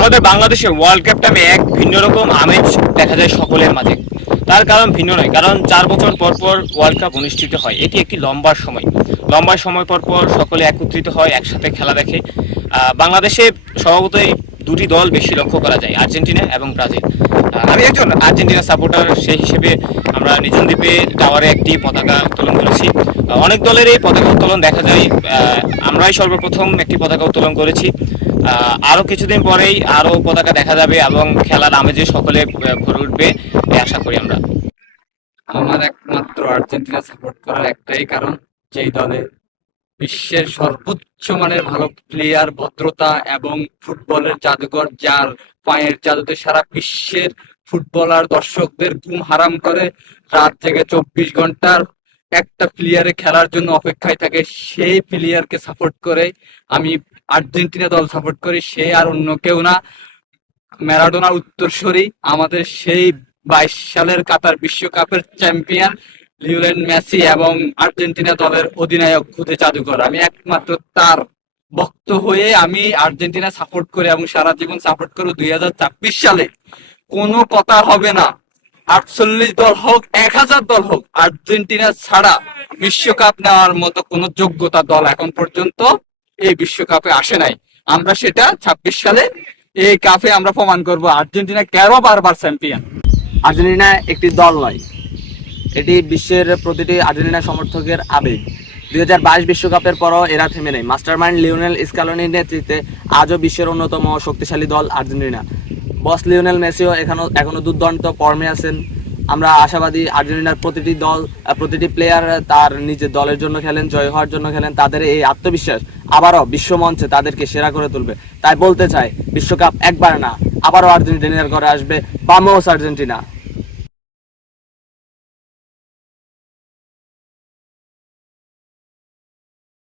আমাদের বাংলাদেশে ওয়ার্ল্ড কাপটা এক ভিন্ন রকম আমেজ দেখা যায় সকলের মাঝে। তার কারণ ভিন্ন নয়, কারণ 4 বছর পর পর ওয়ার্ল্ড কাপ অনুষ্ঠিত হয়। এটি একটি লম্বা সময় পর পর সকলে একত্রিত হয়, একসাথে খেলা দেখে। বাংলাদেশে স্বভাবতই দুটি দল বেশি লক্ষ্য করা যায়, আর্জেন্টিনা এবং ব্রাজিল। আমি একজন আর্জেন্টিনা সাপোর্টার, সেই হিসেবে আমরা নিঝুম দ্বীপে টাওয়ারে একটি পতাকা উত্তোলন করেছি। অনেক দলের এই পতাকা উত্তোলন দেখা যায়, আমরাই সর্বপ্রথম একটি পতাকা উত্তোলন করেছি। আরও কিছুদিন পরেই আরও পতাকা দেখা যাবে এবং খেলার আমেজে সকলে ভরে উঠবে এই আশা করি আমরা। আমার একমাত্র আর্জেন্টিনা সাপোর্ট করার একটাই কারণ, যেই দলে বিশ্বের সর্বোচ্চ মানের ভালো প্লেয়ার, ভদ্রতা এবং ফুটবলের জাদুঘর, যার পায়ের জাদুতে সারা বিশ্বের ফুটবলার দর্শকদের ঘুম হারাম করে, রাত থেকে 24 ঘন্টার একটা প্লেয়ারে খেলার জন্য অপেক্ষায় থাকে, সেই প্লেয়ারকে সাপোর্ট করে আমি আর্জেন্টিনা দল সাপোর্ট করি। সে আর অন্য কেউ না, ম্যারাডোনার উত্তরসূরি, আমাদের সেই 22 সালের কাতার বিশ্বকাপের চ্যাম্পিয়ন লিওনেল মেসি এবং আর্জেন্টিনা দলের অধিনায়ক খুদে জাদুকর। আমি একমাত্র তার ভক্ত হয়ে আমি আর্জেন্টিনা সাপোর্ট করি এবং সারা জীবন সাপোর্ট করি। 2026 সালে কোনো কথা হবে না, 48 দল হোক, 1000 দল হোক, আর্জেন্টিনা ছাড়া বিশ্বকাপ নেওয়ার মতো কোনো যোগ্যতা দল এখন পর্যন্ত এই বিশ্বকাপে আসে নাই। আমরা সেটা 26 সালে এই কাপে আমরা প্রমাণ করব আর্জেন্টিনা কেন বারবার চ্যাম্পিয়ন। আর্জেন্টিনা একটি দল নয়, এটি বিশ্বের প্রতিটি আর্জেন্টিনা সমর্থকের আবেগ। 2022 বিশ্বকাপের পরও এরা থেমে নেই। মাস্টারমাইন্ড লিওনেল স্ক্যালোনির নেতৃত্বে আজও বিশ্বের অন্যতম শক্তিশালী দল আর্জেন্টিনা। বস লিওনেল মেসিও এখনো দুর্দান্ত ফর্মে আছেন। আমরা আশাবাদী আর্জেন্টিনার প্রতিটি প্লেয়ার তার নিজের দলের জন্য খেলেন, জয় হওয়ার জন্য খেলেন। তাদের এই আত্মবিশ্বাস আবারও বিশ্বমঞ্চে তাদেরকে সেরা করে তুলবে। তাই বলতে চাই, বিশ্বকাপ একবার না, আবারও আর্জেন্টিনার ঘরে আসবে। Vamos Argentina.